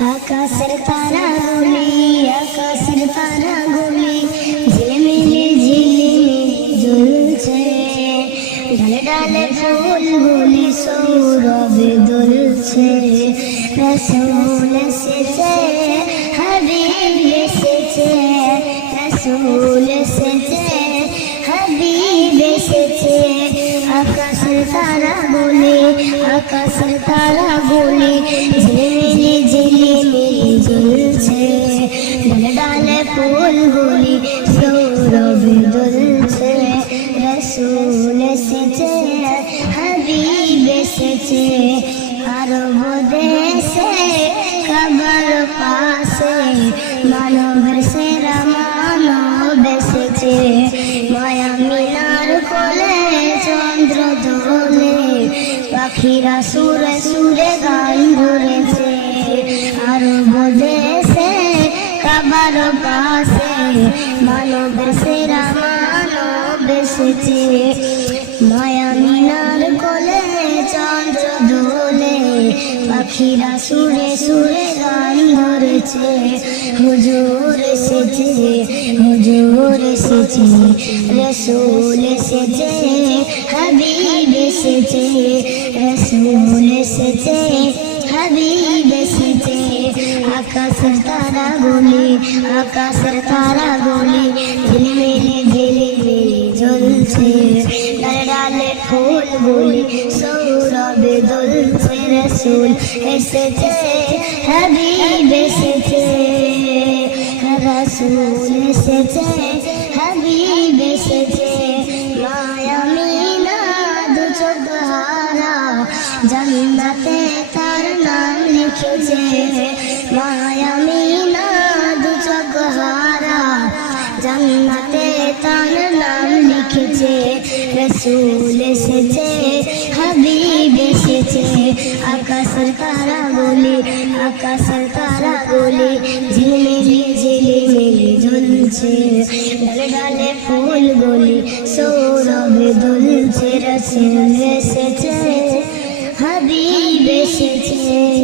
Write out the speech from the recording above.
আকাশের তারা গুলি আকাশের তারা গুলি ঝিলিমিলি ঝিলিমিলি জ্বলছে। ডালে ডালে ফুলগুলি সৌরভে দুলছে। রসুল এসেছে, হাবিব এসেছে। রসুল এসেছে, হাবিব এসেছে। আকাশের তারা গুলি আকাশের তারা গুলি ঝিলিমিলি ডালে ফুলগুলি সৌরভে দুলছে রসুল এসেছে, হাবিব এসেছে, আরব দেশে, কবর পাশে, মানবের সেরা মানব এসেছে। মায়া মিনার কোলে, চন্দ্র দোলে, পাখিরা সুরে সুরে গান ধরেছে, আরব দেশে সেরা মানব এসেছে মায়া মিনার কোলে চন্দ্র দোলে পাখিরা সুরে সুরে গান ধরেছে। হুজুর এসেছে হুজুর এসেছে রসুল এসেছে হাবিব এসেছে রসুল এসেছে হাবিব এসেছে আকাশের তারা গুলি আকাশের তারা গুলি ঝিলিমিলি ঝিলিমিলি জ্বলছে। ডালে ডালে ফুলগুলি সৌরভে দুলছে রসুল। এসেছে হাবিব এসেছে রসুল এসেছে হাবিব এসেছে মায়া মিনা দু চোখ হারা জান্নাতে নাম লিখেছে মায়া মিনা দু চোখ তার নাম লিখেছে রসুল এসেছে হাবিব এসেছে আকাশের তারা বলি আকাশের তারা বলি ঝিলিমিলি ঝিলিমিলি ঝুলছে ডালে ডালে ফুল গলি সৌরভে দুলছে রসুল এসেছে হাবিব 世界。